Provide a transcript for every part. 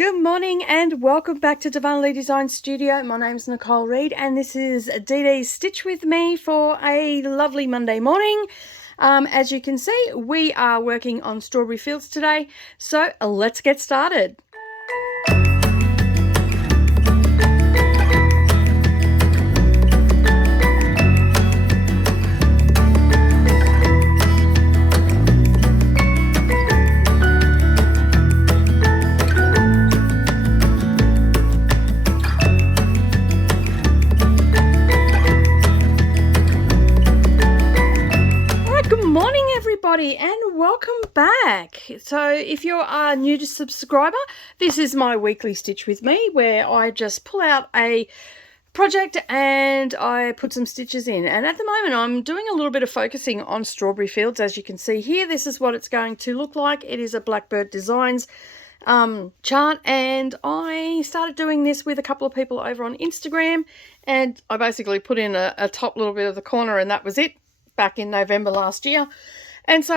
Good morning and welcome back to Darvanalee Designs Studio. My name's Nicole Reid and this is DDs Stitch With Me for a lovely Monday morning. As you can see, we are working on strawberry fields today, so let's get started. And welcome back. So if you are new to subscriber, this is my weekly Stitch With Me where I just pull out a project and I put some stitches in. And at the moment I'm doing a little bit of focusing on strawberry fields. As you can see here, this is what it's going to look like. It is a Blackbird Designs chart, and I started doing this with a couple of people over on Instagram, and I basically put in a top little bit of the corner and that was it back in November last year. And so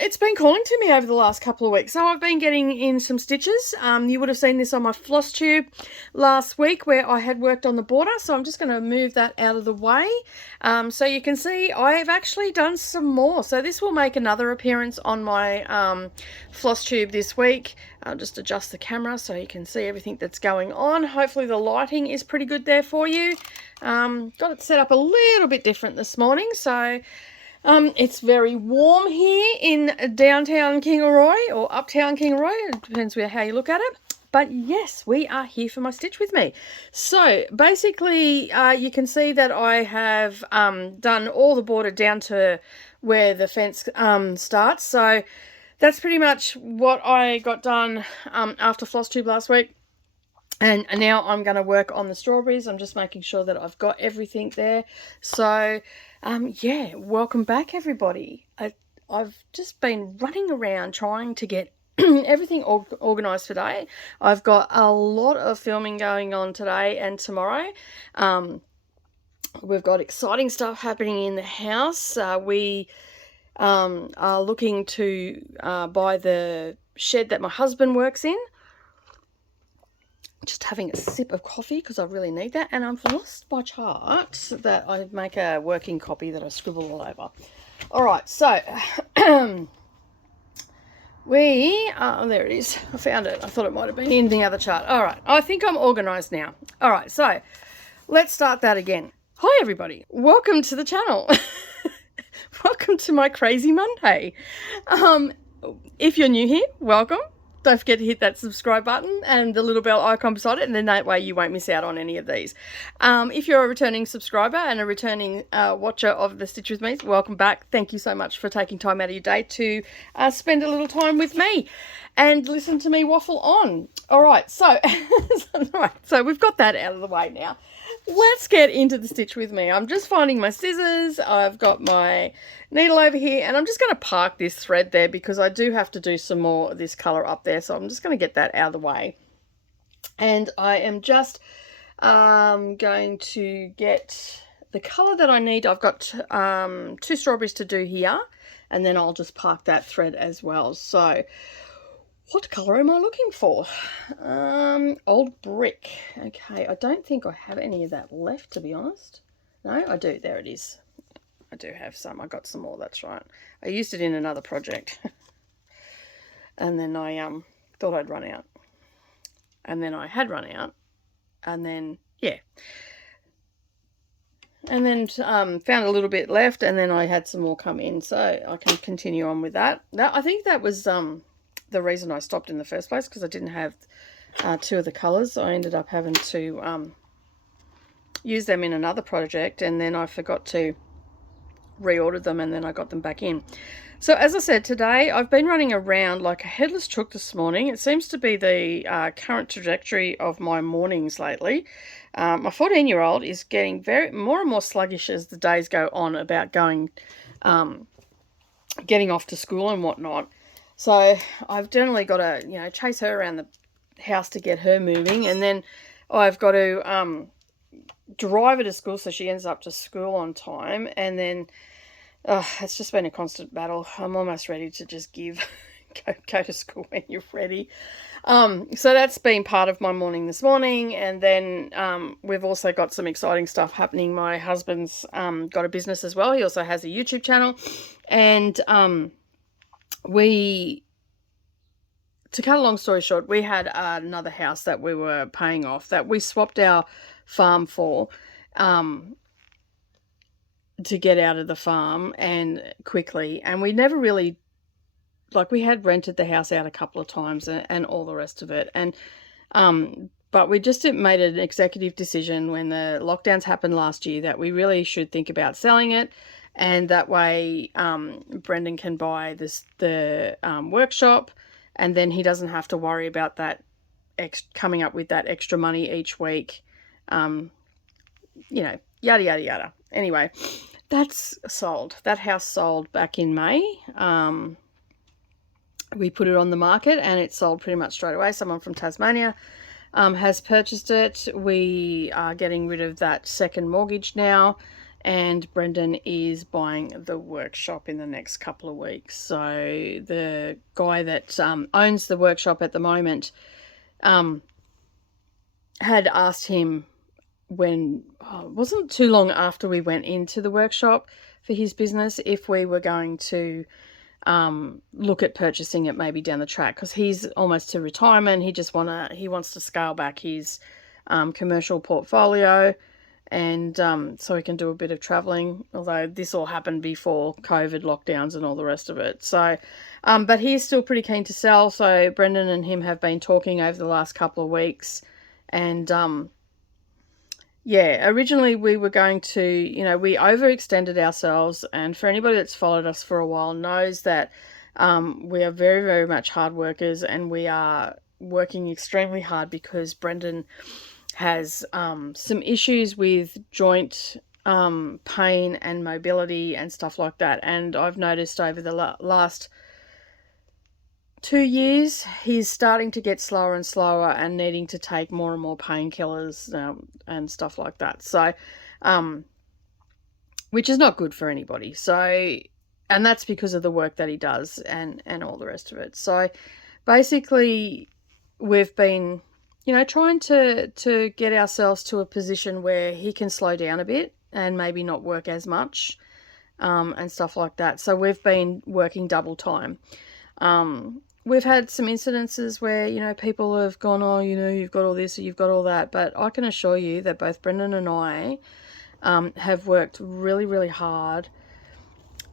it's been calling to me over the last couple of weeks. So I've been getting in some stitches. You would have seen this on my Flosstube last week where I had worked on the border. So I'm just going to move that out of the way. So you can see I have actually done some more. So this will make another appearance on my Flosstube this week. I'll just adjust the camera so you can see everything that's going on. Hopefully the lighting is pretty good there for you. Got it set up a little bit different this morning. So it's very warm here in downtown Kingaroy or uptown Kingaroy. It depends how you look at it. But yes, we are here for my Stitch With Me. So basically you can see that I have done all the border down to where the fence starts. So that's pretty much what I got done after Flosstube last week. And now I'm going to work on the strawberries. I'm just making sure that I've got everything there. So, yeah, welcome back, everybody. I've just been running around trying to get everything organised today. I've got a lot of filming going on today and tomorrow. We've got exciting stuff happening in the house. We are looking to buy the shed that my husband works in. Just having a sip of coffee because I really need that, and I've lost my chart that I make a working copy that I scribble all over. All right, so there it is. I found it. I thought it might have been in the other chart. All right, I think I'm organized now. All right, so let's start that again. Hi everybody, welcome to the channel. Welcome to my crazy Monday. If you're new here, welcome. Don't forget to hit that subscribe button and the little bell icon beside it, and then that way you won't miss out on any of these. If you're a returning subscriber and a returning watcher of the Stitch With Me, welcome back. Thank you so much for taking time out of your day to spend a little time with me and listen to me waffle on. All right, so so we've got that out of the way now. Let's get into the Stitch With Me. I'm just finding my scissors. I've got my needle over here, and I'm just going to park this thread there because I do have to do some more of this colour up there. So I'm just going to get that out of the way. And I am just going to get the colour that I need. I've got 2 strawberries to do here, and then I'll just park that thread as well. So what colour am I looking for? Old brick. Okay, I don't think I have any of that left, to be honest. No, I do. There it is. I do have some. I got some more, that's right. I used it in another project. And then I thought I'd run out. And then I had run out. And then, yeah. And then found a little bit left, and then I had some more come in. So I can continue on with that. I think that was the reason I stopped in the first place, because I didn't have 2 of the colours. I ended up having to use them in another project, and then I forgot to reorder them, and then I got them back in. So as I said, today I've been running around like a headless chook this morning. It seems to be the current trajectory of my mornings lately. My 14-year-old is getting more and more sluggish as the days go on about getting off to school and whatnot. So I've generally got to, chase her around the house to get her moving, and then I've got to drive her to school so she ends up to school on time, and then it's just been a constant battle. I'm almost ready to just give go to school when you're ready. So that's been part of my morning this morning. And then we've also got some exciting stuff happening. My husband's got a business as well. He also has a YouTube channel. And to cut a long story short, we had another house that we were paying off that we swapped our farm for to get out of the farm and quickly. And we never really, like, we had rented the house out a couple of times and all the rest of it. And but we just made an executive decision when the lockdowns happened last year that we really should think about selling it. And that way Brendan can buy the workshop, and then he doesn't have to worry about that coming up with that extra money each week. Yada, yada, yada. Anyway, that's sold. That house sold back in May. We put it on the market and it sold pretty much straight away. Someone from Tasmania has purchased it. We are getting rid of that second mortgage now, and Brendan is buying the workshop in the next couple of weeks. So the guy that owns the workshop at the moment had asked him when, it wasn't too long after we went into the workshop for his business, if we were going to look at purchasing it maybe down the track, because he's almost to retirement. He wants to scale back his commercial portfolio, and so he can do a bit of traveling, although this all happened before COVID lockdowns and all the rest of it. So but he's still pretty keen to sell. So Brendan and him have been talking over the last couple of weeks, and yeah, originally we were going to, we overextended ourselves, and for anybody that's followed us for a while knows that we are very, very much hard workers, and we are working extremely hard because Brendan has some issues with joint pain and mobility and stuff like that. And I've noticed over the last 2 years, he's starting to get slower and slower and needing to take more and more painkillers and stuff like that. So, which is not good for anybody. So, and that's because of the work that he does and all the rest of it. So, basically, we've been, trying to get ourselves to a position where he can slow down a bit and maybe not work as much and stuff like that. So, we've been working double time. We've had some incidences where, people have gone, oh, you've got all this or you've got all that. But I can assure you that both Brendan and I have worked really, really hard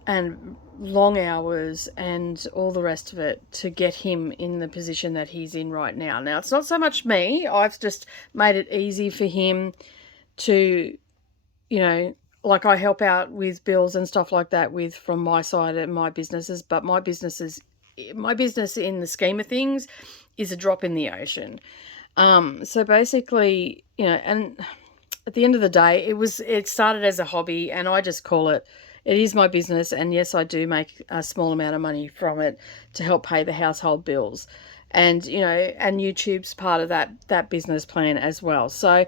and long hours and all the rest of it to get him in the position that he's in right now. Now, it's not so much me. I've just made it easy for him to, like, I help out with bills and stuff like that from my side and my businesses, but my business in the scheme of things is a drop in the ocean. So basically, and at the end of the day, it started as a hobby, and I just call it is my business. And yes, I do make a small amount of money from it to help pay the household bills. And, and YouTube's part of that business plan as well. So,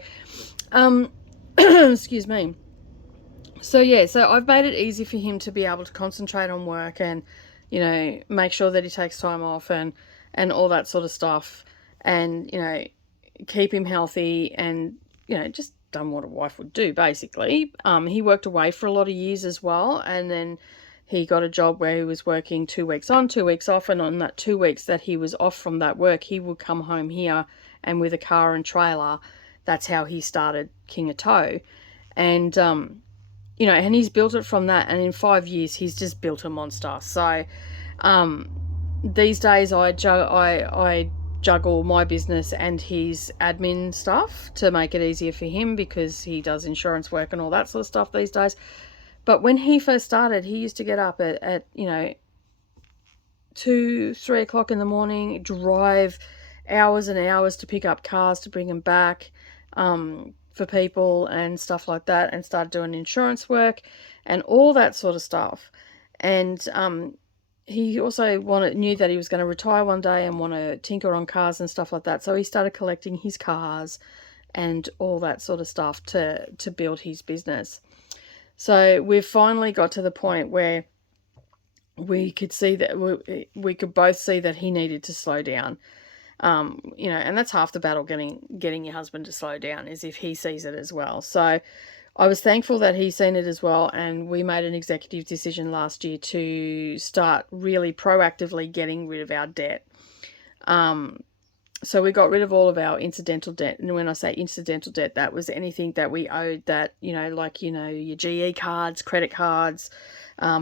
excuse me. So yeah, so I've made it easy for him to be able to concentrate on work and, make sure that he takes time off and all that sort of stuff, and, keep him healthy and, just done what a wife would do, basically. He worked away for a lot of years as well, and then he got a job where he was working 2 weeks on, 2 weeks off, and on that 2 weeks that he was off from that work, he would come home here, and with a car and trailer, that's how he started King of Toe. And, and he's built it from that, and in 5 years, he's just built a monster. So, these days I juggle my business and his admin stuff to make it easier for him, because he does insurance work and all that sort of stuff these days. But when he first started, he used to get up at 2-3 o'clock in the morning, drive hours and hours to pick up cars to bring them back for people and stuff like that, and start doing insurance work and all that sort of stuff. And he also knew that he was going to retire one day and want to tinker on cars and stuff like that. So he started collecting his cars and all that sort of stuff to build his business. So we've finally got to the point where we could see that we could both see that he needed to slow down. You know, and that's half the battle, getting your husband to slow down, is if he sees it as well. So I was thankful that he's seen it as well, and we made an executive decision last year to start really proactively getting rid of our debt. So we got rid of all of our incidental debt. And when I say incidental debt, that was anything that we owed that, you know, like, you know, your GE cards, credit cards,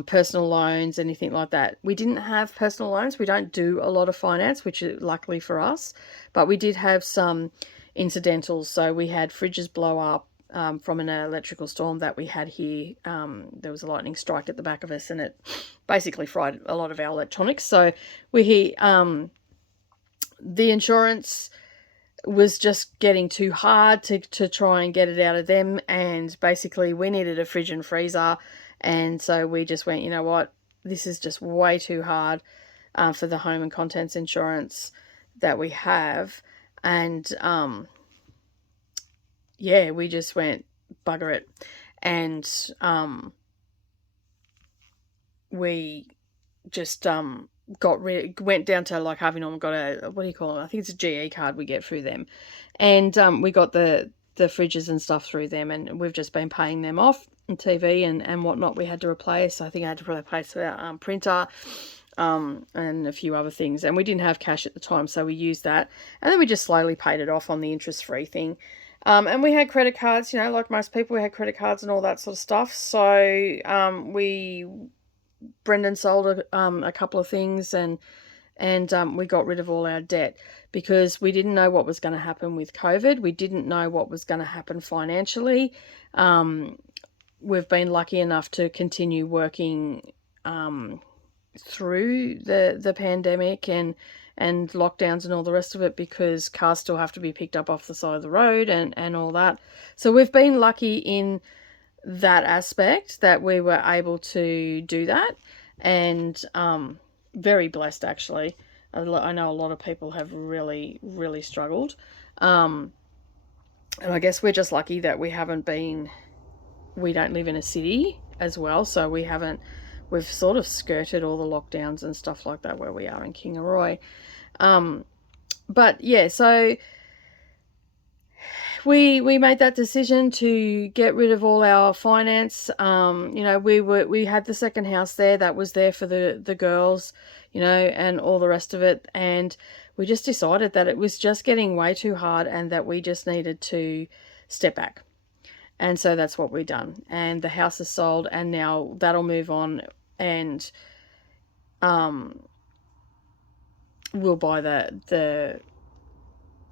personal loans, anything like that. We didn't have personal loans. We don't do a lot of finance, which is luckily for us. But we did have some incidentals. So we had fridges blow up from an electrical storm that we had here. There was a lightning strike at the back of us, and it basically fried a lot of our electronics. So the insurance was just getting too hard to try and get it out of them, and basically we needed a fridge and freezer, and so we just went, you know what, this is just way too hard for the home and contents insurance that we have, and yeah, we just went, bugger it, and we just went down to like Harvey Norman, got a, what do you call it? I think it's a GE card we get through them, and we got the fridges and stuff through them, and we've just been paying them off, and TV and whatnot we had to replace. I think I had to replace our printer, and a few other things, and we didn't have cash at the time, so we used that, and then we just slowly paid it off on the interest-free thing. And we had credit cards, you know, like most people, we had credit cards and all that sort of stuff. So Brendan sold a couple of things, and we got rid of all our debt because we didn't know what was going to happen with COVID. We didn't know what was going to happen financially. We've been lucky enough to continue working through the pandemic and lockdowns and all the rest of it, because cars still have to be picked up off the side of the road and all that. So we've been lucky in that aspect that we were able to do that, and very blessed, actually. I know a lot of people have really, really struggled, and I guess we're just lucky that we don't live in a city as well, so we've sort of skirted all the lockdowns and stuff like that where we are in Kingaroy. But yeah, so we made that decision to get rid of all our finance. You know, we had the second house there that was there for the girls, you know, and all the rest of it, and we just decided that it was just getting way too hard and that we just needed to step back. And so that's what we've done, and the house is sold, and now that'll move on, and we'll buy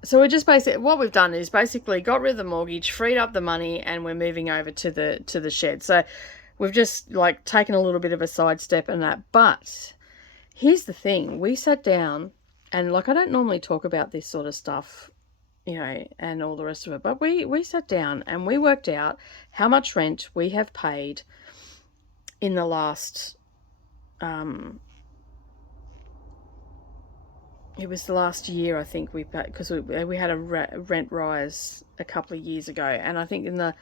so we're just basically, what we've done is basically got rid of the mortgage, freed up the money, and we're moving over to the shed. So we've just like taken a little bit of a sidestep in that. But here's the thing, we sat down, and like, I don't normally talk about this sort of stuff, you know, and all the rest of it, but we sat down and we worked out how much rent we have paid in the last it was the last year, I think, we paid, because we had a rent rise a couple of years ago, and I think in the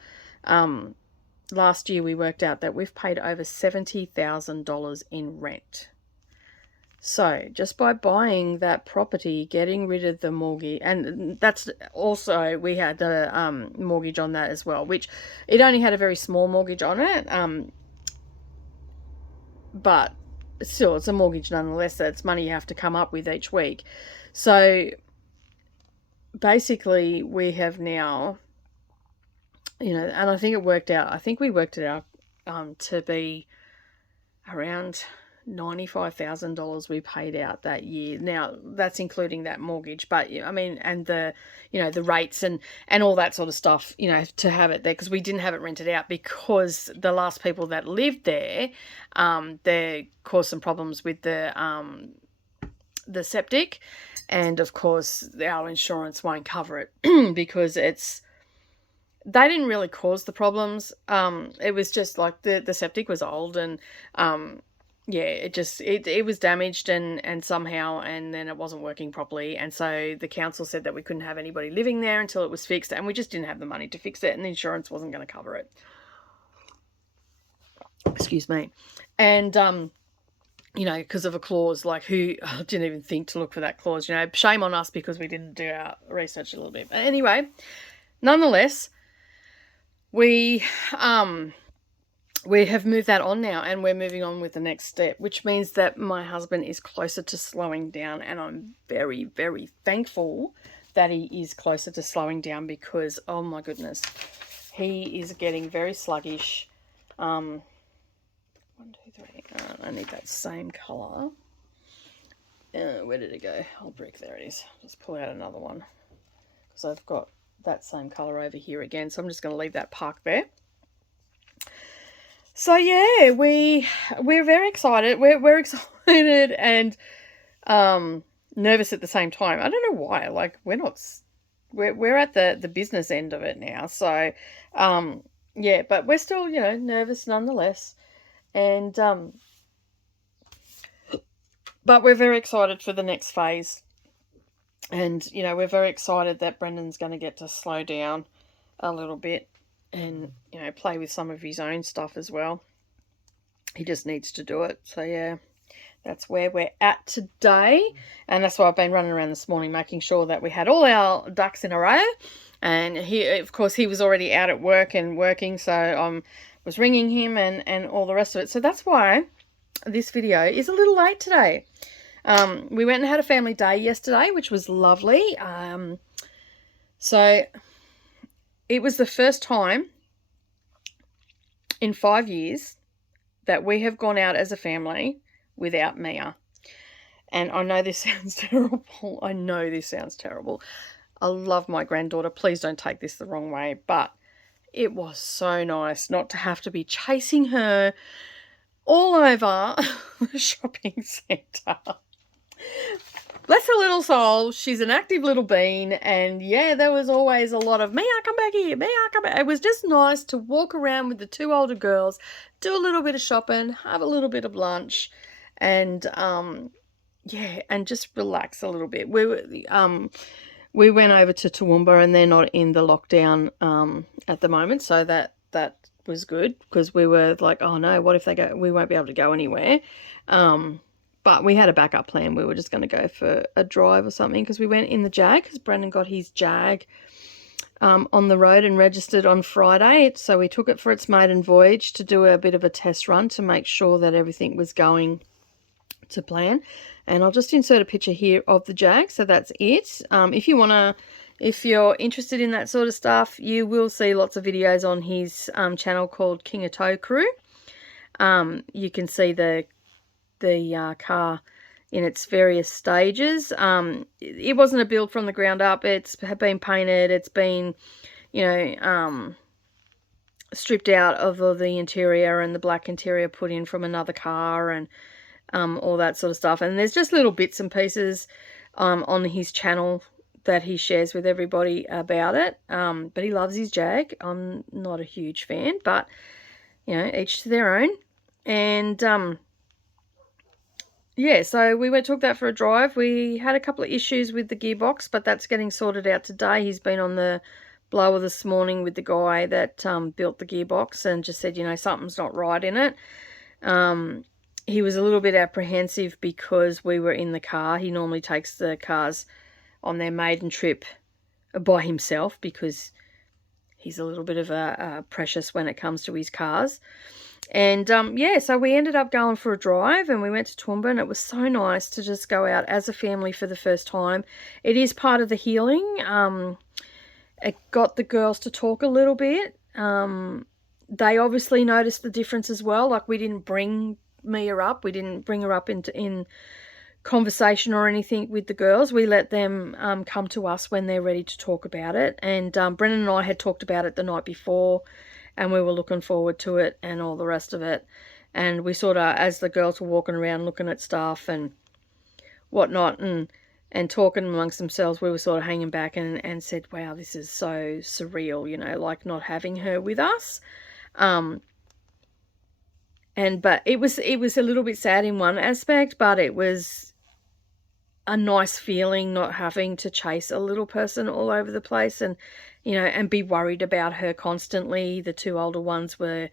last year we worked out that we've paid over $70,000 in rent. So just by buying that property, getting rid of the mortgage, and that's also, we had the mortgage on that as well, which it only had a very small mortgage on it, but still, it's a mortgage nonetheless. That's money you have to come up with each week. So basically we have now, you know, and I think we worked it out to be around $95,000 we paid out that year. Now that's including that mortgage, but I mean, and the, you know, the rates and all that sort of stuff, you know, to have it there, because we didn't have it rented out because the last people that lived there, they caused some problems with the septic, and of course our insurance won't cover it because they didn't really cause the problems. It was just like the septic was old, and yeah, it was damaged and somehow, and then it wasn't working properly, and so the council said that we couldn't have anybody living there until it was fixed, and we just didn't have the money to fix it, and the insurance wasn't going to cover it. Excuse me. And you know, because of a clause. Like, who didn't even think to look for that clause, you know. Shame on us because we didn't do our research a little bit. But anyway, nonetheless, we have moved that on now, and we're moving on with the next step, which means that my husband is closer to slowing down, and I'm very, very thankful that he is closer to slowing down, because, oh my goodness, he is getting very sluggish. 1, 2, 3. I need that same colour. Where did it go? Oh, brick, there it is. Just pull out another one, because I've got that same colour over here again, so I'm just going to leave that parked there. So yeah, we're very excited. We're excited and nervous at the same time. I don't know why. Like, we're at the business end of it now. So yeah, but we're still, you know, nervous nonetheless. And but we're very excited for the next phase. And, you know, we're very excited that Brendan's going to get to slow down a little bit and, you know, play with some of his own stuff as well. He just needs to do it. So yeah, that's where we're at today. And that's why I've been running around this morning making sure that we had all our ducks in a row. And he, of course, he was already out at work and working, so I was ringing him and all the rest of it. So that's why this video is a little late today. We went and had a family day yesterday, which was lovely. So it was the first time in 5 years that we have gone out as a family without Mia. And I know this sounds terrible. I know this sounds terrible. I love my granddaughter. Please don't take this the wrong way. But it was so nice not to have to be chasing her all over the shopping centre. Bless her little soul. She's an active little bean. And yeah, there was always a lot of, Mia, come back here. Mia, come back. It was just nice to walk around with the 2 older girls, do a little bit of shopping, have a little bit of lunch, and yeah, and just relax a little bit. We went over to Toowoomba, and they're not in the lockdown at the moment, so that was good, because we were like, oh no, what if they go? We won't be able to go anywhere. But we had a backup plan. We were just going to go for a drive or something, because we went in the Jag, because Brendan got his Jag on the road and registered on Friday. So we took it for its maiden voyage to do a bit of a test run to make sure that everything was going to plan. And I'll just insert a picture here of the Jag. So that's it. If you're interested in that sort of stuff, you will see lots of videos on his channel called King of Tow Crew. You can see the car in its various stages. It wasn't a build from the ground up. It's been painted. It's been, you know, stripped out of all the interior and the black interior put in from another car, and all that sort of stuff. And there's just little bits and pieces on his channel that he shares with everybody about it. But he loves his Jag. I'm not a huge fan, but, you know, each to their own. And yeah, so we took that for a drive. We had a couple of issues with the gearbox, but that's getting sorted out today. He's been on the blower this morning with the guy that built the gearbox, and just said, you know, something's not right in it. He was a little bit apprehensive because we were in the car. He normally takes the cars on their maiden trip by himself, because he's a little bit of a precious when it comes to his cars. And yeah, so we ended up going for a drive, and we went to Toowoomba, and it was so nice to just go out as a family for the first time. It is part of the healing. It got the girls to talk a little bit. They obviously noticed the difference as well. Like, we didn't bring Mia up. We didn't bring her up in conversation or anything with the girls. We let them come to us when they're ready to talk about it. And Brendan and I had talked about it the night before, and we were looking forward to it and all the rest of it. And we sort of, as the girls were walking around looking at stuff and whatnot and talking amongst themselves, we were sort of hanging back and said, wow, this is so surreal, you know, like not having her with us. But it was a little bit sad in one aspect, but it was a nice feeling not having to chase a little person all over the place and, you know, and be worried about her constantly. The 2 older ones were,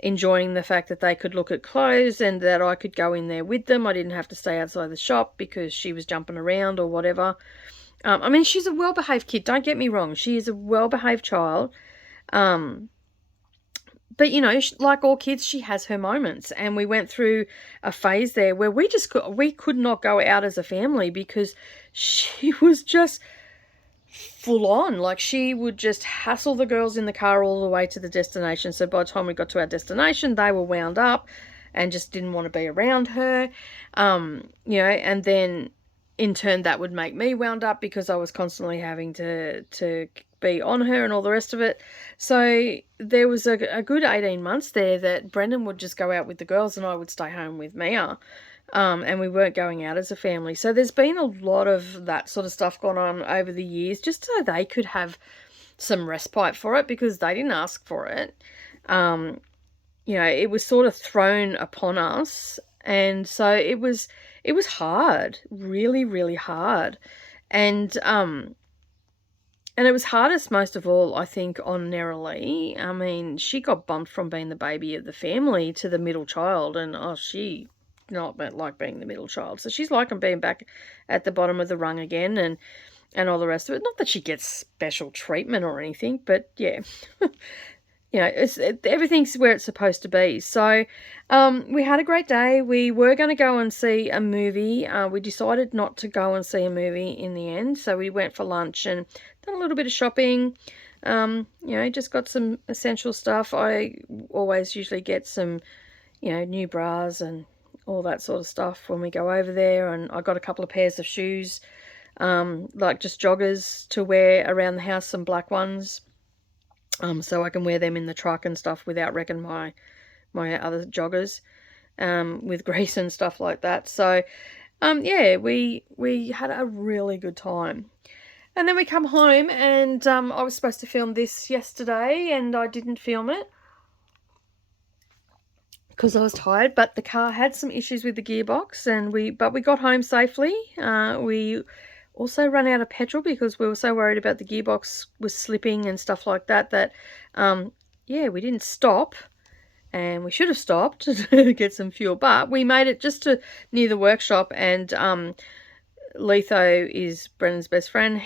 enjoying the fact that they could look at clothes and that I could go in there with them. I didn't have to stay outside the shop because she was jumping around or whatever. I mean, she's a well-behaved kid. Don't get me wrong. She is a well-behaved child. But, you know, like all kids, she has her moments. And we went through a phase there where we could not go out as a family because she was just full on. Like, she would just hassle the girls in the car all the way to the destination. So by the time we got to our destination, they were wound up and just didn't want to be around her. You know, and then in turn that would make me wound up because I was constantly having to be on her and all the rest of it. So there was a good 18 months there that Brendan would just go out with the girls and I would stay home with Mia. And we weren't going out as a family. So there's been a lot of that sort of stuff gone on over the years just so they could have some respite for it because they didn't ask for it. You know, it was sort of thrown upon us. And so it was hard, really, really hard. And it was hardest most of all, I think, on Neeralee. I mean, she got bumped from being the baby of the family to the middle child. And, she not like being the middle child. So she's liking being back at the bottom of the rung again and all the rest of it. Not that she gets special treatment or anything, but yeah. You know, everything's where it's supposed to be. So we had a great day. We were going to go and see a movie. We decided not to go and see a movie in the end. So we went for lunch and done a little bit of shopping. You know, just got some essential stuff. I always usually get some, you know, new bras and all that sort of stuff when we go over there. And I got a couple of pairs of shoes, like just joggers to wear around the house, some black ones. So I can wear them in the truck and stuff without wrecking my other joggers, with grease and stuff like that. So, yeah, we had a really good time. And then we come home and I was supposed to film this yesterday and I didn't film it because I was tired. But the car had some issues with the gearbox and we got home safely. We also run out of petrol because we were so worried about the gearbox was slipping and stuff like that yeah, we didn't stop and we should have stopped to get some fuel, but we made it just to near the workshop. And Letho is Brennan's best friend.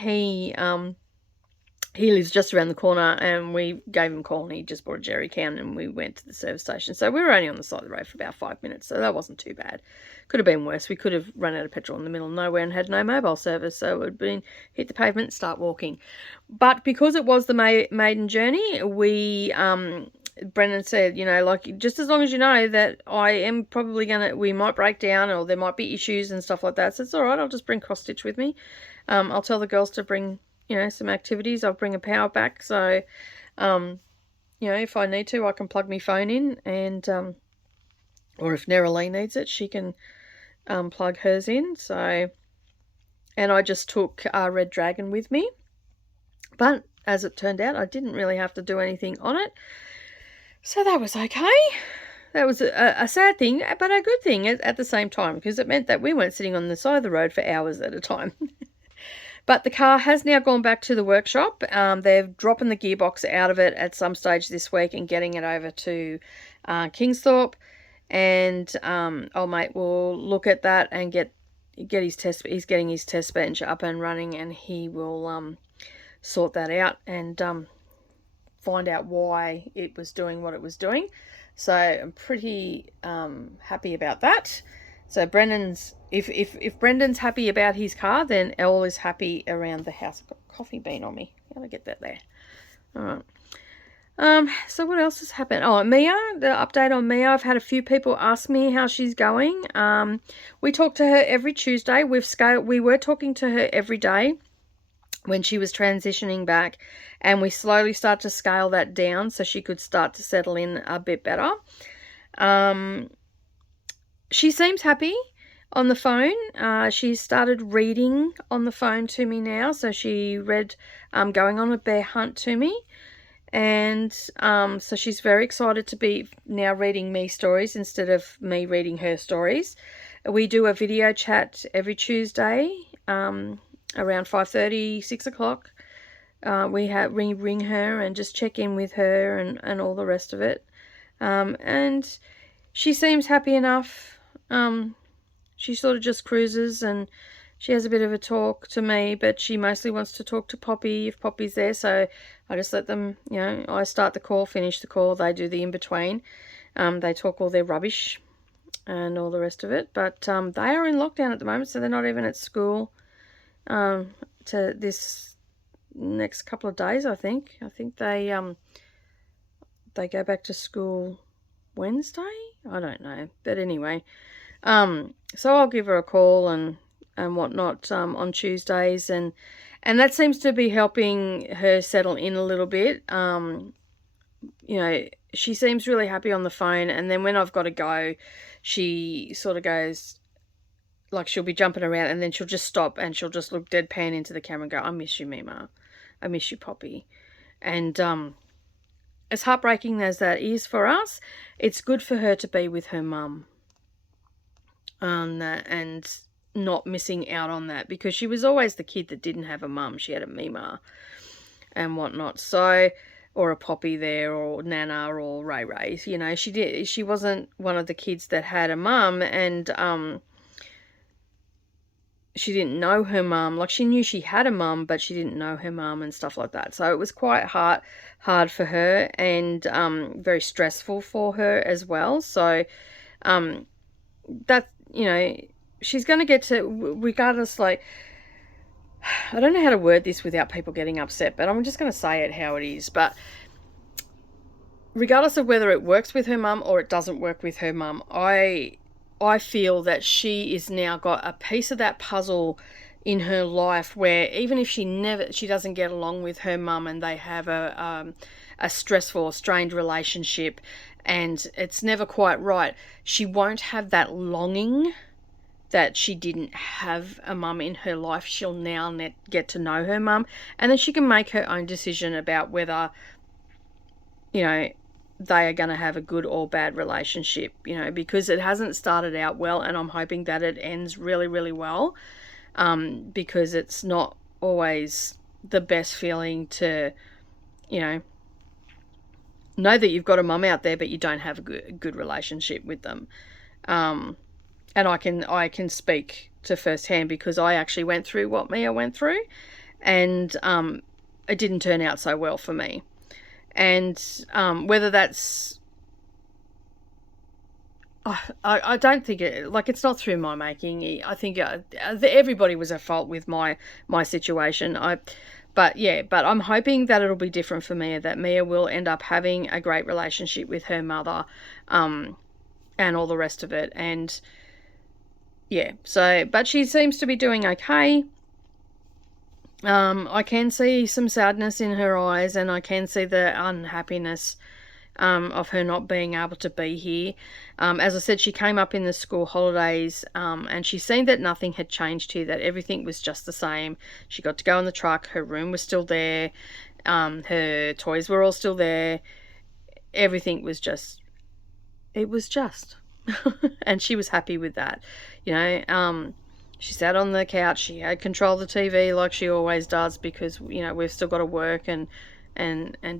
He lives just around the corner and we gave him a call and he just bought a jerry can and we went to the service station. So we were only on the side of the road for about 5 minutes, so that wasn't too bad. Could have been worse. We could have run out of petrol in the middle of nowhere and had no mobile service, so it would have been hit the pavement and start walking. But because it was the maiden journey, Brendan said, you know, like, just as long as you know that I am probably we might break down or there might be issues and stuff like that. So it's all right, I'll just bring cross stitch with me. I'll tell the girls to bring, you know, some activities. I'll bring a power back. So, you know, if I need to, I can plug my phone in and, or if Neeralee needs it, she can plug hers in. So, and I just took Red Dragon with me. But as it turned out, I didn't really have to do anything on it. So that was okay. That was a sad thing, but a good thing at the same time, because it meant that we weren't sitting on the side of the road for hours at a time. But the car has now gone back to the workshop. They're dropping the gearbox out of it at some stage this week and getting it over to Kingsthorpe. And old mate will look at that and get his test. He's getting his test bench up and running, and he will sort that out and find out why it was doing what it was doing. So I'm pretty happy about that. So Brendan's, if Brendan's happy about his car, then Elle is happy around the house. I've got a coffee bean on me. Gotta get that there. All right. So what else has happened? Oh, Mia, the update on Mia. I've had a few people ask me how she's going. We talk to her every Tuesday. We were talking to her every day when she was transitioning back, and we slowly start to scale that down so she could start to settle in a bit better. She seems happy on the phone. She started reading on the phone to me now. So she read Going on a Bear Hunt to me. And so she's very excited to be now reading me stories instead of me reading her stories. We do a video chat every Tuesday around 5:30, 6 o'clock. We ring her and just check in with her and all the rest of it. And she seems happy enough. She sort of just cruises, and she has a bit of a talk to me, but she mostly wants to talk to Poppy if Poppy's there. So I just let them, I start the call, finish the call, they do the in-between. They talk all their rubbish and all the rest of it. But they are in lockdown at the moment, so they're not even at school to this next couple of days, I think. I think they go back to school Wednesday? I don't know. But anyway, so I'll give her a call and whatnot on Tuesdays, and that seems to be helping her settle in a little bit. She seems really happy on the phone, and then when I've got to go, she sort of goes, like, she'll be jumping around, and then she'll just stop and she'll just look deadpan into the camera and go, I miss you, Mima. I miss you, Poppy. And as heartbreaking as that is for us, it's good for her to be with her mum. And not missing out on that, because she was always the kid that didn't have a mum. She had a Mima and whatnot. So, or a Poppy there, or Nana, or Ray Ray. She wasn't one of the kids that had a mum, and she didn't know her mum. Like, she knew she had a mum, but she didn't know her mum and stuff like that. So it was quite hard for her, and very stressful for her as well. So that, she's going to get to, regardless, like, I don't know how to word this without people getting upset, but I'm just going to say it how it is. But regardless of whether it works with her mum or it doesn't work with her mum, I feel that she is now got a piece of that puzzle in her life where even if she doesn't get along with her mum, and they have a stressful or strained relationship, and it's never quite right, she won't have that longing that she didn't have a mum in her life. She'll now get to know her mum, and then she can make her own decision about whether, they are going to have a good or bad relationship, because it hasn't started out well, and I'm hoping that it ends really, really well, because it's not always the best feeling to, know that you've got a mum out there, but you don't have a good relationship with them. And I can speak to firsthand, because I actually went through what Mia went through, and it didn't turn out so well for me. And whether that's, I don't think it's not through my making. I think everybody was at fault with my situation. But I'm hoping that it'll be different for Mia, that Mia will end up having a great relationship with her mother, and all the rest of it. And but she seems to be doing okay. I can see some sadness in her eyes, and I can see the unhappiness of her not being able to be here. As I said, she came up in the school holidays, and she seen that nothing had changed here, that everything was just the same. She got to go in the truck, her room was still there, her toys were all still there. Everything was just, it was just. And she was happy with that. She sat on the couch, she had control of the TV like she always does, because we've still got to work and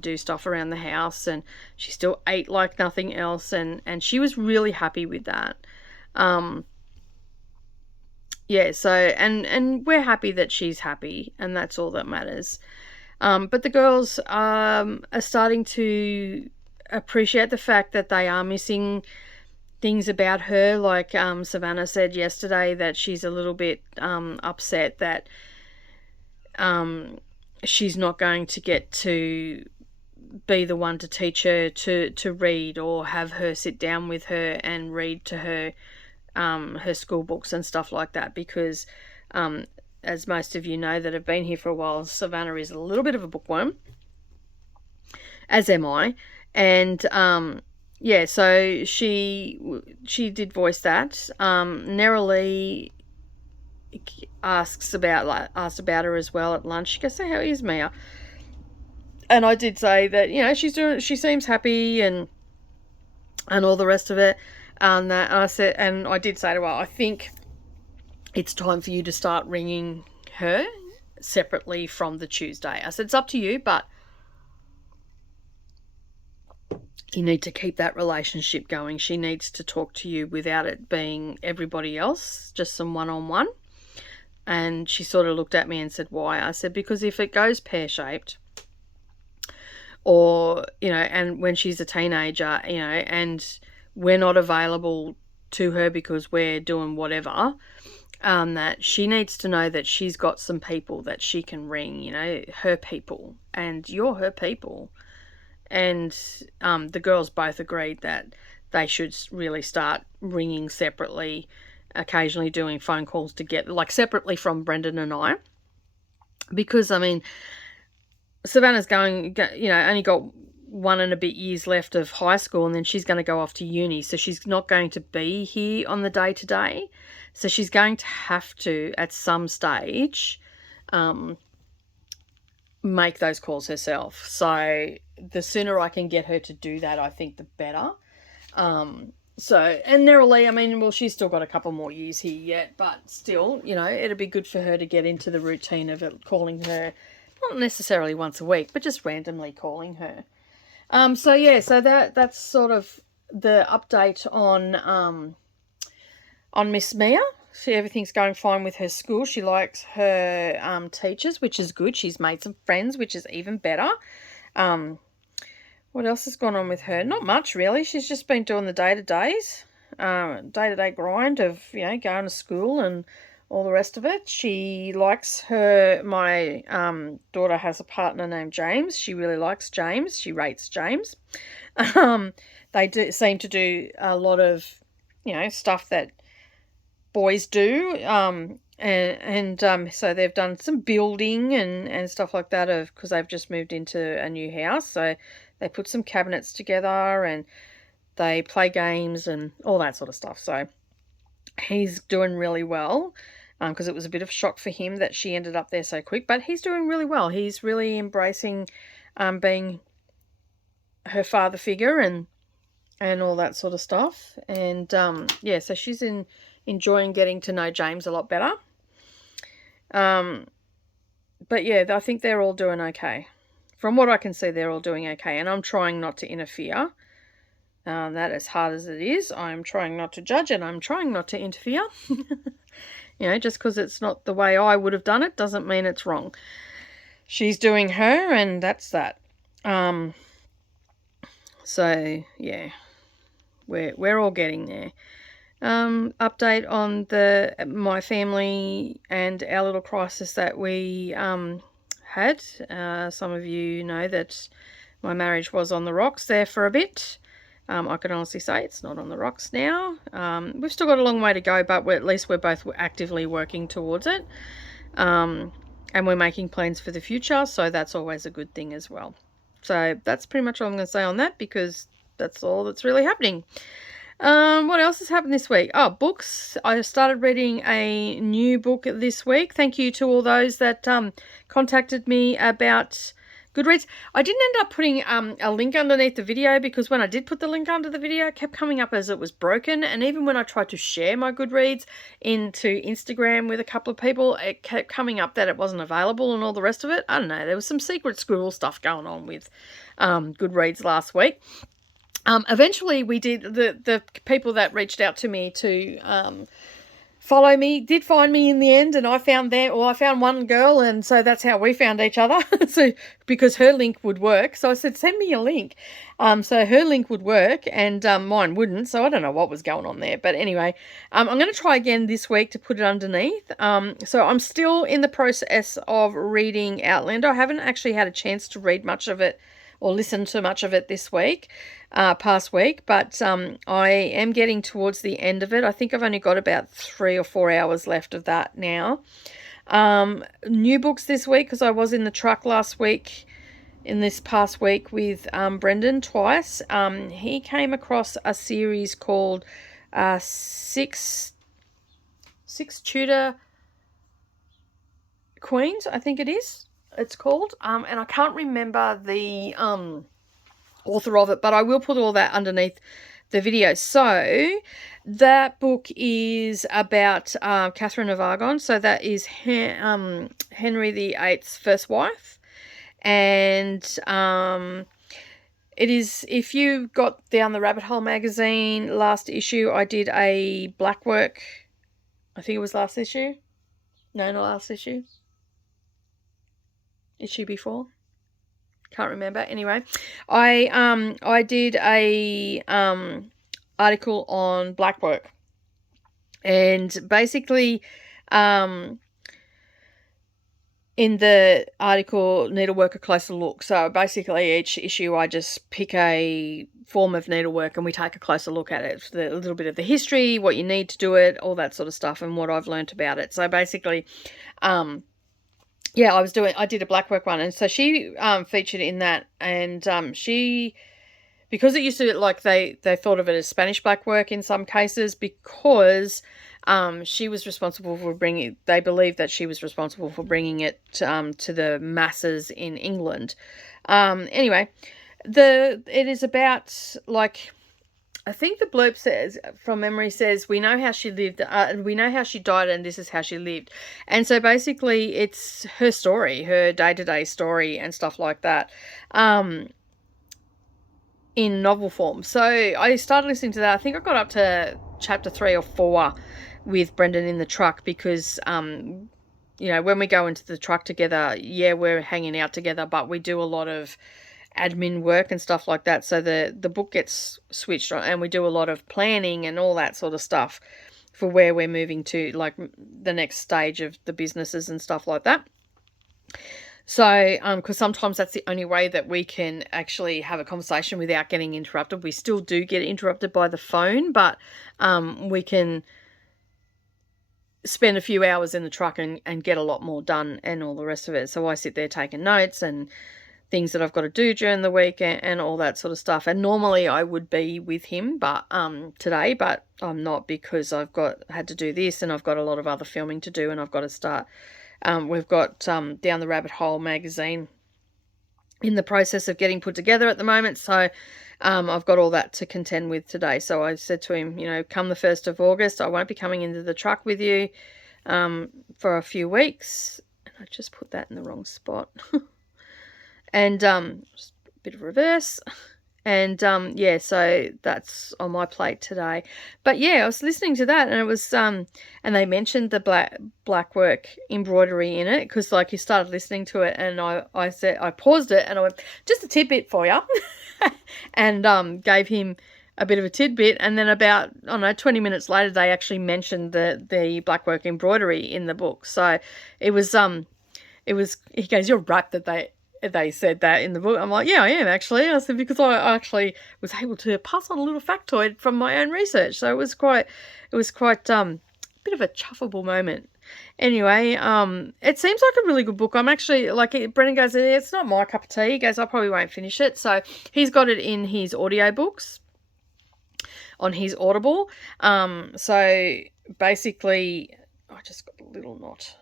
do stuff around the house, and she still ate like nothing else, and she was really happy with that. So and we're happy that she's happy, and that's all that matters. But the girls are starting to appreciate the fact that they are missing things about her. Like Savannah said yesterday, that she's a little bit upset that she's not going to get to be the one to teach her to read, or have her sit down with her and read to her her school books and stuff like that, because as most of you know that have been here for a while, Savannah is a little bit of a bookworm, as am I. And so she did voice that. Neroli asked about her as well at lunch. She goes, "So how is Mia?" And I did say that she seems happy and all the rest of it. And I did say to her, I think it's time for you to start ringing her separately from the Tuesday. I said, it's up to you, but you need to keep that relationship going. She needs to talk to you without it being everybody else, just some one-on-one. And she sort of looked at me and said, why? I said, because if it goes pear-shaped, or, you know, and when she's a teenager, you know, and we're not available to her because we're doing whatever, that she needs to know that she's got some people that she can ring, you know, her people, and you're her people. And the girls both agreed that they should really start ringing separately, occasionally doing phone calls together, like separately from Brendan and I. Because, I mean, Savannah's going, you know, only got 1 and a bit years left of high school, and then she's going to go off to uni. So she's not going to be here on the day-to-day. So she's going to have to, at some stage, make those calls herself. So the sooner I can get her to do that, I think the better. So, and Neeralee, I mean, well, she's still got a couple more years here yet, but still, you know, it'd be good for her to get into the routine of it, calling her, not necessarily once a week, but just randomly calling her. So yeah, so that's sort of the update on Miss Mia. Everything's going fine with her school. She likes her teachers, which is good. She's made some friends, which is even better. What else has gone on with her? Not much, really. She's just been doing the day-to-days, day-to-day grind of, you know, going to school and all the rest of it. She likes my daughter has a partner named James. She really likes James. She rates James. They do seem to do a lot of, you know, stuff that boys do. So they've done some building and stuff like that because they've just moved into a new house. So they put some cabinets together and they play games and all that sort of stuff. So he's doing really well, because it was a bit of a shock for him that she ended up there so quick. But he's doing really well. He's really embracing being her father figure and all that sort of stuff. And yeah, so she's enjoying getting to know James a lot better. But yeah, I think they're all doing okay. From what I can see, they're all doing okay. And I'm trying not to interfere. That, as hard as it is, I'm trying not to judge and I'm trying not to interfere. You know, just because it's not the way I would have done it doesn't mean it's wrong. She's doing her, and that's that. So yeah, we're all getting there. Update on my family and our little crisis that we had. Some of you know that my marriage was on the rocks there for a bit. I can honestly say it's not on the rocks now. We've still got a long way to go, but at least we're both actively working towards it. And we're making plans for the future, so that's always a good thing as well. So that's pretty much all I'm going to say on that, because that's all that's really happening. What else has happened this week? Oh, books. I started reading a new book this week. Thank you to all those that contacted me about Goodreads. I didn't end up putting a link underneath the video, because when I did put the link under the video, it kept coming up as it was broken. And even when I tried to share my Goodreads into Instagram with a couple of people, it kept coming up that it wasn't available and all the rest of it. I don't know. There was some secret squirrel stuff going on with Goodreads last week. Eventually we did, the people that reached out to me to follow me did find me in the end, and I found I found one girl, and so that's how we found each other. So because her link would work, so I said, send me a link. So her link would work, and mine wouldn't, so I don't know what was going on there. But anyway, I'm going to try again this week to put it underneath. So I'm still in the process of reading Outlander. I haven't actually had a chance to read much of it or listen to much of it this week, past week, but I am getting towards the end of it. I think I've only got about 3 or 4 hours left of that now. New books this week, because I was in the truck this past week with Brendan twice. He came across a series called Six Tudor Queens, I think it's called, and I can't remember the author of it, but I will put all that underneath the video. So that book is about Catherine of Aragon. So that is Henry VIII's first wife, and it is, if you got down the rabbit hole magazine last issue, I did a Blackwork, I think it was last issue. No, not last issue. Issue before. Can't remember. Anyway, I did a article on Blackwork, and basically in the article, Needlework, a closer look. So basically each issue I just pick a form of needlework and we take a closer look at it, a little bit of the history, what you need to do it, all that sort of stuff, and what I've learnt about it. So basically, yeah, I did a Blackwork one, and so she featured in that, and she, because it used to, like, they thought of it as Spanish Blackwork in some cases, because she was responsible for bringing, they believe that she was responsible for bringing it to the masses in England. Anyway, it is about, like, I think the blurb says, from memory says, we know how she lived, we know how she died, and this is how she lived. And so basically it's her story, her day-to-day story and stuff like that, in novel form. So I started listening to that. I think I got up to chapter 3 or 4 with Brendan in the truck, because you know, when we go into the truck together, yeah, we're hanging out together, but we do a lot of admin work and stuff like that, so the book gets switched on, and we do a lot of planning and all that sort of stuff for where we're moving to, like the next stage of the businesses and stuff like that. So because sometimes that's the only way that we can actually have a conversation without getting interrupted. We still do get interrupted by the phone, but we can spend a few hours in the truck and get a lot more done and all the rest of it. So I sit there taking notes and things that I've got to do during the week and all that sort of stuff. And normally I would be with him, but today, but I'm not, because I've had to do this, and I've got a lot of other filming to do, and I've got to start. We've got Down the Rabbit Hole magazine in the process of getting put together at the moment, so I've got all that to contend with today. So I said to him, you know, come the 1st of August, I won't be coming into the truck with you for a few weeks. And I just put that in the wrong spot. And just a bit of reverse. And yeah, so that's on my plate today. But yeah, I was listening to that, and it was and they mentioned the Blackwork embroidery in it, because like you started listening to it, and I said, I paused it and I went, just a tidbit for you, and gave him a bit of a tidbit, and then about, I don't know, 20 minutes later they actually mentioned the Blackwork embroidery in the book. So it was he goes, you're right that they said that in the book. I'm like, yeah, I am actually. I said, because I actually was able to pass on a little factoid from my own research. So it was quite a bit of a chuffable moment. Anyway, it seems like a really good book. I'm actually, like, Brendan goes, it's not my cup of tea. He goes, I probably won't finish it. So he's got it in his audiobooks on his Audible. So basically, I just got a little knot.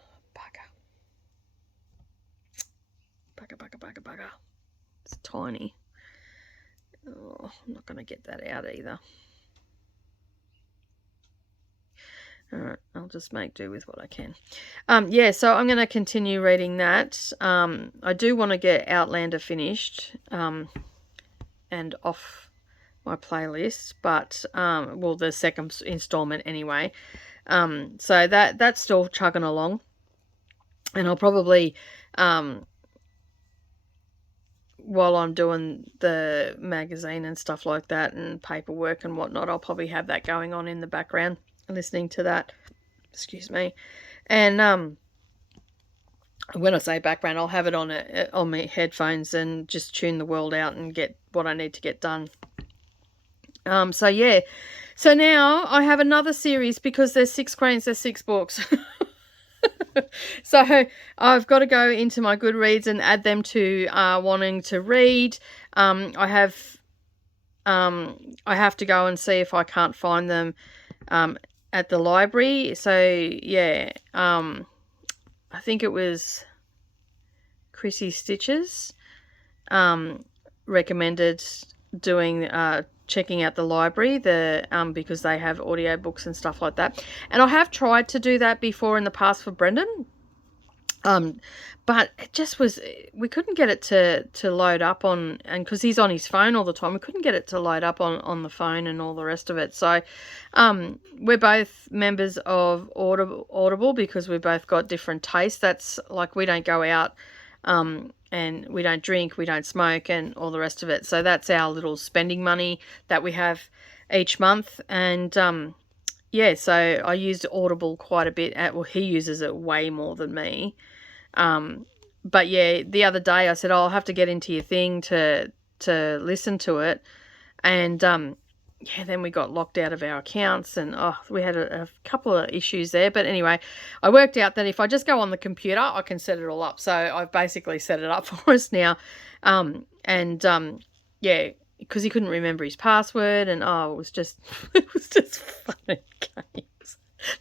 Bugger. It's tiny. Oh, I'm not going to get that out either. Alright, I'll just make do with what I can. Yeah, so I'm going to continue reading that. I do want to get Outlander finished and off my playlist, but, well, the second installment anyway. So that's still chugging along. And I'll probably... while I'm doing the magazine and stuff like that and paperwork and whatnot, I'll probably have that going on in the background, listening to that. Excuse me. And when I say background, I'll have it on my headphones and just tune the world out and get what I need to get done. So yeah. So now I have another series, because there's 6 Queens, there's 6 books. So I've got to go into my Goodreads and add them to wanting to read. I have to go and see if I can't find them at the library. So yeah, I think it was Chrissy Stitches recommended doing checking out the library, because they have audiobooks and stuff like that. And I have tried to do that before in the past for Brendan, But it just was, we couldn't get it to load up on, and because he's on his phone all the time, we couldn't get it to load up on the phone and all the rest of it. So we're both members of Audible because we've both got different tastes. That's like, we don't go out and we don't drink, we don't smoke, and all the rest of it. So that's our little spending money that we have each month. And yeah, so I used Audible quite a bit. Well, he uses it way more than me. But yeah, the other day I said, oh, I'll have to get into your thing to listen to it. And yeah, then we got locked out of our accounts, and we had a couple of issues there. But anyway, I worked out that if I just go on the computer, I can set it all up. So I've basically set it up for us now. Yeah, because he couldn't remember his password, and it was just fun and games.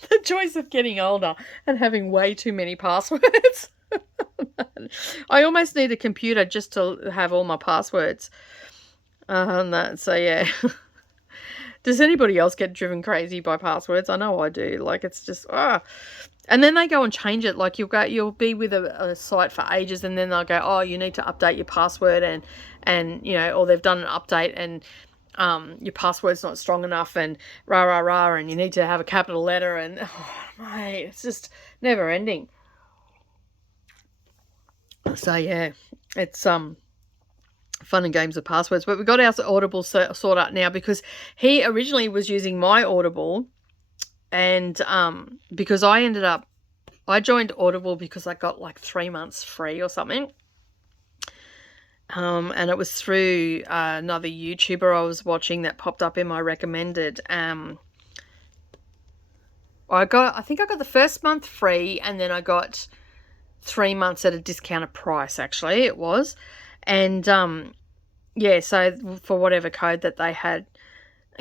The joys of getting older and having way too many passwords. I almost need a computer just to have all my passwords. So yeah. Does anybody else get driven crazy by passwords? I know I do. Like, it's just and then they go and change it. Like, you'll be with a site for ages, and then they'll go, oh, you need to update your password, and you know, or they've done an update and your password's not strong enough, and rah rah rah, and you need to have a capital letter, and mate, it's just never ending. So yeah, it's fun and games with passwords. But we got our Audible sort out now, because he originally was using my Audible, and because I joined Audible because I got like 3 months free or something. And it was through another YouTuber I was watching that popped up in my recommended. I think I got the first month free, and then I got 3 months at a discounted price, actually, it was. And yeah, so for whatever code that they had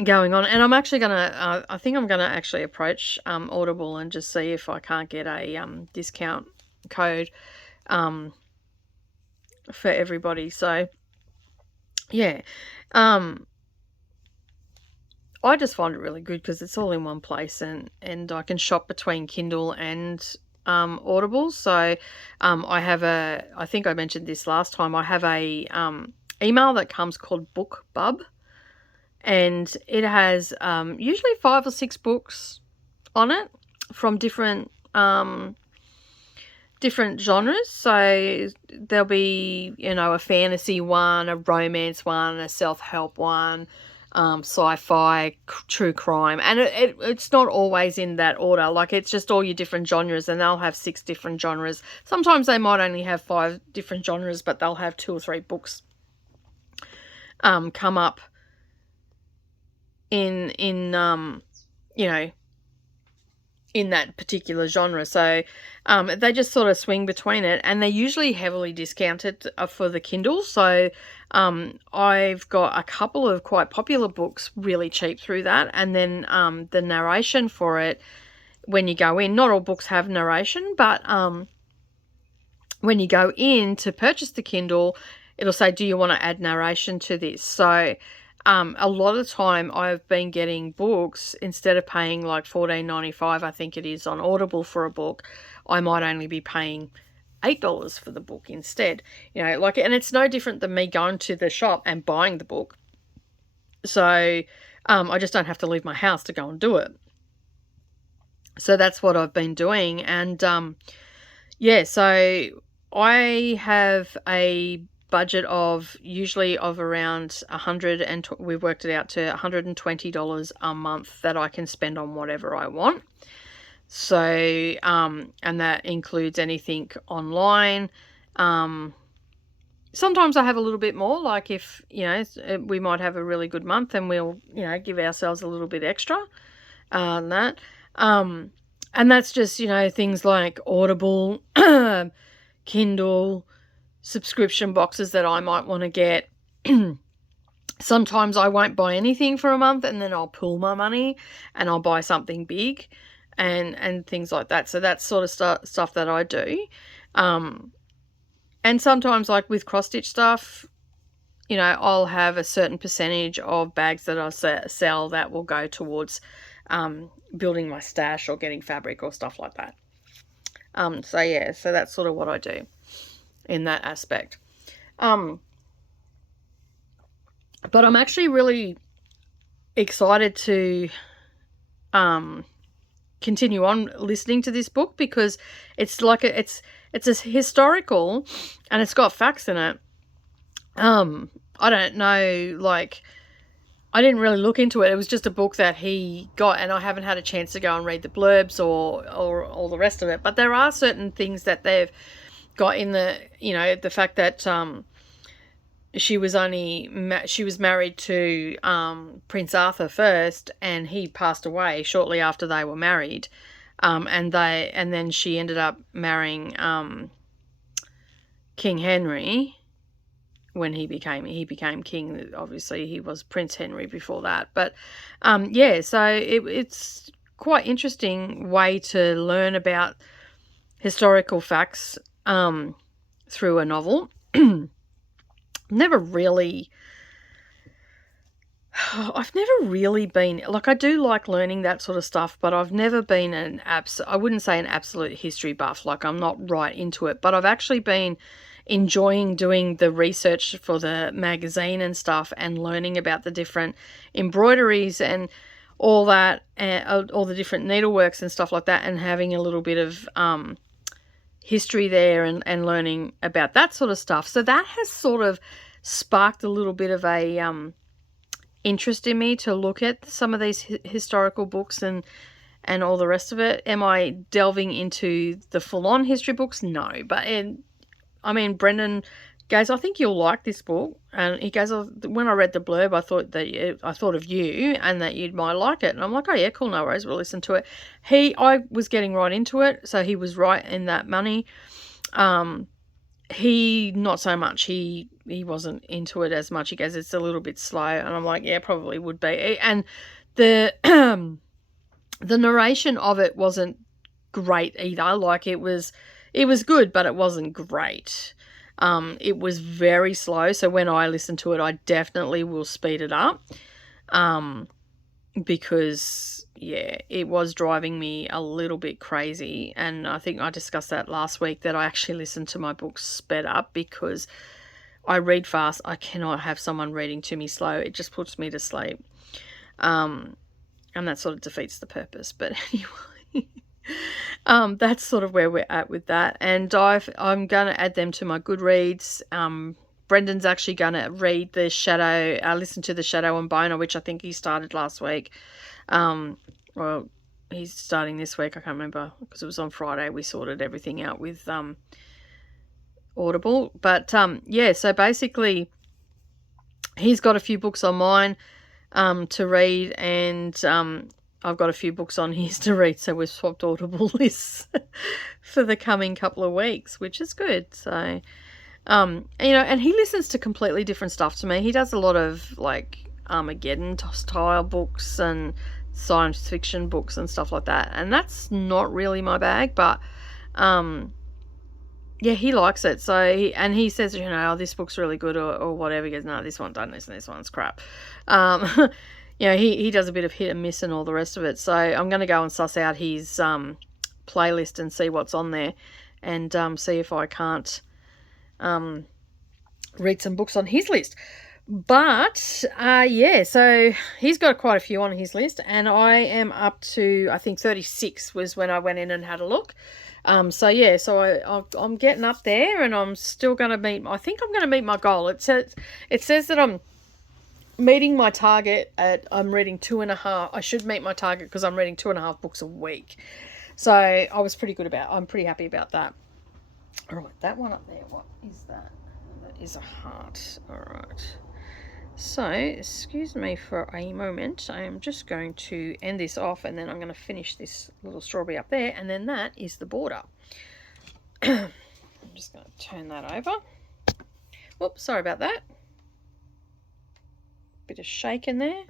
going on. And I'm actually gonna I think I'm gonna actually approach Audible and just see if I can't get a discount code for everybody. So yeah, I just find it really good because it's all in one place, and I can shop between Kindle and Audible. So I think I mentioned this last time, I have a email that comes called BookBub, and it has usually 5 or 6 books on it from different genres. So there'll be, you know, a fantasy one, a romance one, a self-help one, sci-fi, true crime, and it's not always in that order. Like, it's just all your different genres, and they'll have 6 different genres. Sometimes they might only have 5 different genres, but they'll have 2 or 3 books come up in you know, in that particular genre. So they just sort of swing between it, and they're usually heavily discounted for the Kindle. So I've got a couple of quite popular books really cheap through that, and then the narration for it, when you go in, not all books have narration, but when you go in to purchase the Kindle, it'll say, do you want to add narration to this? So a lot of the time I've been getting books, instead of paying like $14.95, I think it is, on Audible for a book, I might only be paying $8 for the book instead. You know, like, and it's no different than me going to the shop and buying the book. So I just don't have to leave my house to go and do it. So that's what I've been doing. And yeah, so I have a budget of usually of around we've worked it out to $120 a month that I can spend on whatever I want. So and that includes anything online. Sometimes I have a little bit more, like if, you know, we might have a really good month, and we'll, you know, give ourselves a little bit extra on that. And that's just, you know, things like Audible, Kindle, subscription boxes that I might want to get. Sometimes I won't buy anything for a month, and then I'll pool my money and I'll buy something big and things like that. So that's sort of stuff that I do. And sometimes, like with cross-stitch stuff, you know, I'll have a certain percentage of bags that I sell that will go towards building my stash or getting fabric or stuff like that. So yeah, so that's sort of what I do in that aspect. But I'm actually really excited to continue on listening to this book, because it's like it's a historical, and it's got facts in it. I don't know, like, I didn't really look into it. It was just a book that he got, and I haven't had a chance to go and read the blurbs or all the rest of it. But there are certain things that they've got in the, the fact that she was married to Prince Arthur first, and he passed away shortly after they were married, and then she ended up marrying King Henry when he became king. Obviously, he was Prince Henry before that, but yeah, so it's quite interesting way to learn about historical facts through a novel. I've never really been, like, I do like learning that sort of stuff, but I've never been I wouldn't say an absolute history buff, like I'm not right into it, but I've actually been enjoying doing the research for the magazine and stuff, and learning about the different embroideries and all that, and all the different needleworks and stuff like that, and having a little bit of history there, and learning about that sort of stuff. So that has sort of sparked a little bit of a interest in me to look at some of these historical books and all the rest of it. Am I delving into the full-on history books? No, but I mean, Brendan goes, I think you'll like this book, and he goes, when I read the blurb, I thought of you and that you might like it. And I'm like, oh yeah, cool, no worries, we'll listen to it. I was getting right into it, so he was right in that money. He not so much. He wasn't into it as much. He goes, it's a little bit slow, and I'm like, yeah, probably would be. And the the narration of it wasn't great either. Like, it was good, but it wasn't great. It was very slow, so when I listen to it, I definitely will speed it up, because, yeah, it was driving me a little bit crazy, and I think I discussed that last week, that I actually listen to my books sped up, because I read fast. I cannot have someone reading to me slow. It just puts me to sleep, and that sort of defeats the purpose, but anyway. That's sort of where we're at with that, and I'm going to add them to my Goodreads. Brendan's actually going to read listen to the Shadow and Boner, which I think he started last week. Well, he's starting this week. I can't remember, because it was on Friday. We sorted everything out with Audible, but yeah. So basically, he's got a few books on mine to read, and I've got a few books on his to read, so we've swapped Audible lists for the coming couple of weeks, which is good. So, and he listens to completely different stuff to me. He does a lot of, like, Armageddon-style books and science fiction books and stuff like that, and that's not really my bag, but, yeah, he likes it. So, he says, this book's really good, or whatever. He goes, no, this one, don't listen, this one's crap. He does a bit of hit and miss and all the rest of it. So I'm going to go and suss out his playlist and see what's on there, and see if I can't read some books on his list. But, yeah, so he's got quite a few on his list, and I am up to, I think 36 was when I went in and had a look. So yeah, so I'm getting up there, and I'm still going to meet my goal. It says that I'm meeting my target I'm reading 2.5. I should meet my target because I'm reading 2.5 books a week. So I'm pretty happy about that. All right, that one up there, what is that? That is a heart. All right. So, excuse me for a moment. I am just going to end this off, and then I'm going to finish this little strawberry up there, and then that is the border. I'm just going to turn that over. Whoops, sorry about that. Bit of shake in there.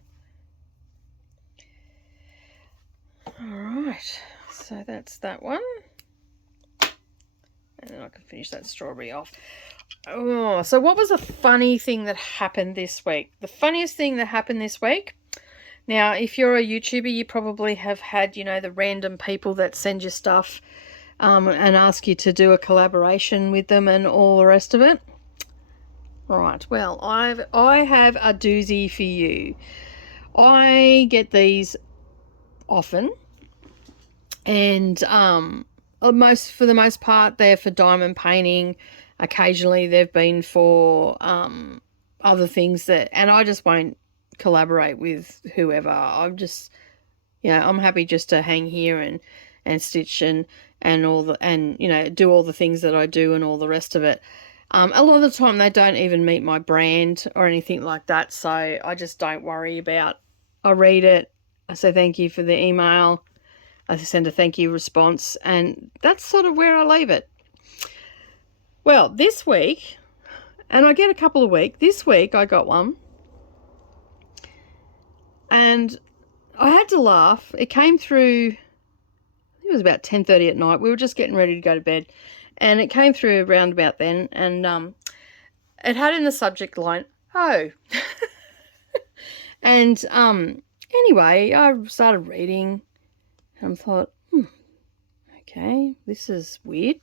All right, so that's that one. And then I can finish that strawberry off. Oh, so what was a funny thing that happened this week? The funniest thing that happened this week. Now, if you're a YouTuber, you probably have had, the random people that send you stuff and ask you to do a collaboration with them and all the rest of it. Right, well, I have a doozy for you. I get these often, and for the most part they're for diamond painting. Occasionally they've been for other things and I just won't collaborate with whoever. I'm just, I'm happy just to hang here and stitch and do all the things that I do and all the rest of it. A lot of the time they don't even meet my brand or anything like that, so I just don't worry about. I read it, I say thank you for the email, I send a thank you response, and that's sort of where I leave it. Well, this week, and I get a couple a week, this week I got one, and I had to laugh. It came through, I think it was about 10:30 at night. We were just getting ready to go to bed, and it came through around about then, and it had in the subject line, "Oh." And anyway, I started reading and I thought, okay, this is weird.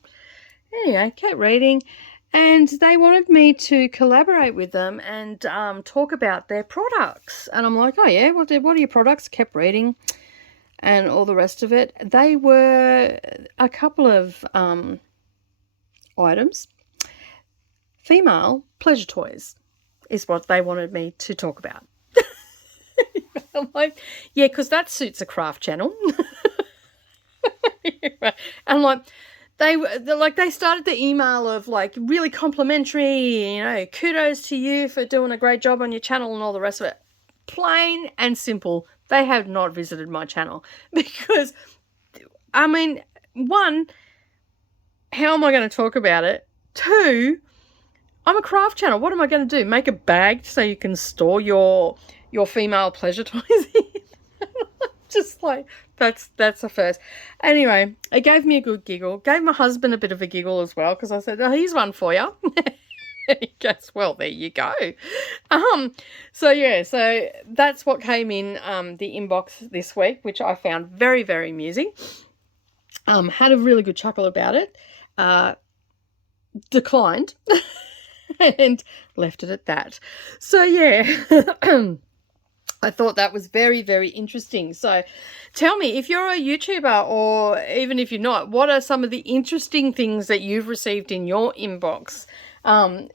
Anyway, kept reading, and they wanted me to collaborate with them and talk about their products. And I'm like, oh yeah, what are your products? Kept reading and all the rest of it. They were a couple of items. Female pleasure toys is what they wanted me to talk about. I'm like, yeah, because that suits a craft channel. And like, they started the email of like really complimentary, kudos to you for doing a great job on your channel and all the rest of it. Plain and simple, they have not visited my channel because, I mean, one, how am I going to talk about it? Two, I'm a craft channel. What am I going to do? Make a bag so you can store your female pleasure toys in? Just like, that's a first. Anyway, it gave me a good giggle. Gave my husband a bit of a giggle as well, because I said, oh, here's one for you. And he goes, well, there you go. So yeah, so that's what came in the inbox this week, which I found very, very amusing. Had a really good chuckle about it. Declined and left it at that. So yeah. I thought that was very, very interesting. So tell me, if you're a YouTuber or even if you're not, what are some of the interesting things that you've received in your inbox? Leave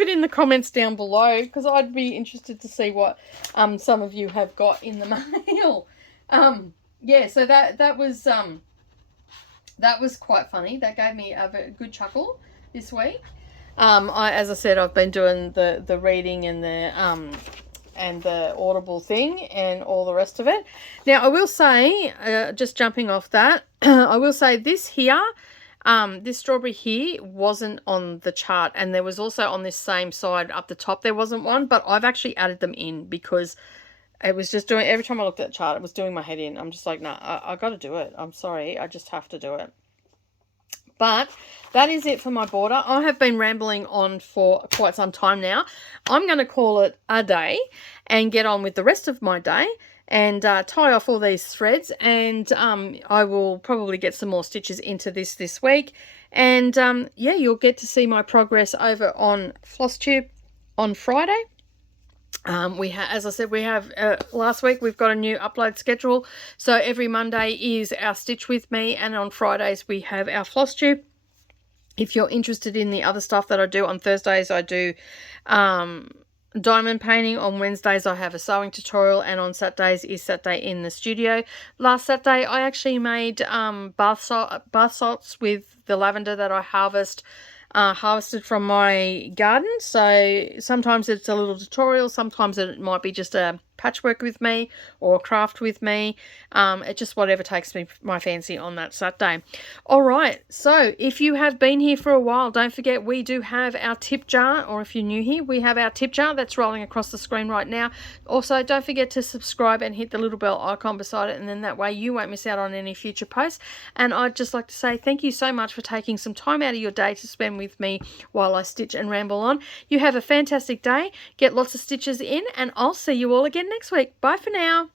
it in the comments down below, because I'd be interested to see what some of you have got in the mail. Yeah, so that was quite funny. That gave me a good chuckle this week. As I said, I've been doing the reading and the Audible thing and all the rest of it. Now, I will say, just jumping off that, I will say this here, this strawberry here wasn't on the chart, and there was also on this same side up the top, there wasn't one, but I've actually added them in because it was just doing, every time I looked at the chart, it was doing my head in. I'm just like, nah, I got to do it. I'm sorry. I just have to do it. But that is it for my border. I have been rambling on for quite some time now. I'm going to call it a day and get on with the rest of my day and tie off all these threads. And I will probably get some more stitches into this week. And yeah, you'll get to see my progress over on Flosstube on Friday. As I said, we have last week we've got a new upload schedule. So every Monday is our Stitch With Me, and on Fridays we have our Flosstube. If you're interested in the other stuff that I do, on Thursdays I do diamond painting. On Wednesdays I have a sewing tutorial, and on Saturdays is Saturday in the studio. Last Saturday I actually made bath salts with the lavender that I harvested from my garden. So sometimes it's a little tutorial, sometimes it might be just a patchwork with me or a craft with me. It's just whatever takes my fancy on that Saturday. All right, so if you have been here for a while, don't forget we do have our tip jar, or if you're new here, we have our tip jar that's rolling across the screen right now. Also, don't forget to subscribe and hit the little bell icon beside it, and then that way you won't miss out on any future posts. And I'd just like to say thank you so much for taking some time out of your day to spend with me while I stitch and ramble on. You have a fantastic day, get lots of stitches in, and I'll see you all again next week. Bye for now.